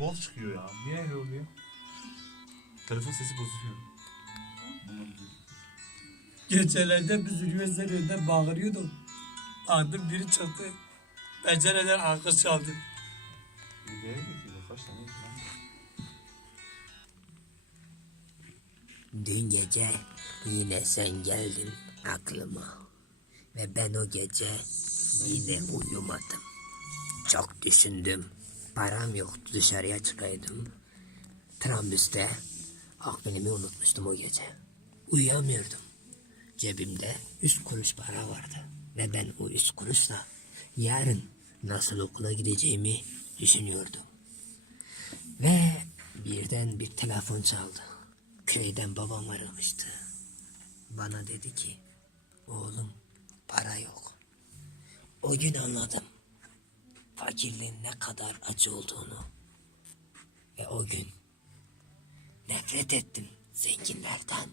Boz çıkıyor ya. Niye öyle oluyor? Telefon sesi bozuluyor. Gecelerde biz üniversitenin önünde bağırıyordum. Annem biri çıktı. Pencereden alkış çaldı. Nereye geçiyor? Kaç tane lan? Dün gece yine sen geldin aklıma. Ve ben o gece yine uyumadım. Çok düşündüm. Param yoktu, dışarıya çıkaydım. Trambüste aklımı unutmuştum o gece. Uyuyamıyordum. Cebimde 3 kuruş para vardı. Ve ben o 3 kuruşla yarın nasıl okula gideceğimi düşünüyordum. Ve birden bir telefon çaldı. Köyden babam aramıştı. Bana dedi ki, oğlum para yok. O gün anladım fakirliğin ne kadar acı olduğunu. Ve o gün nefret ettim zenginlerden.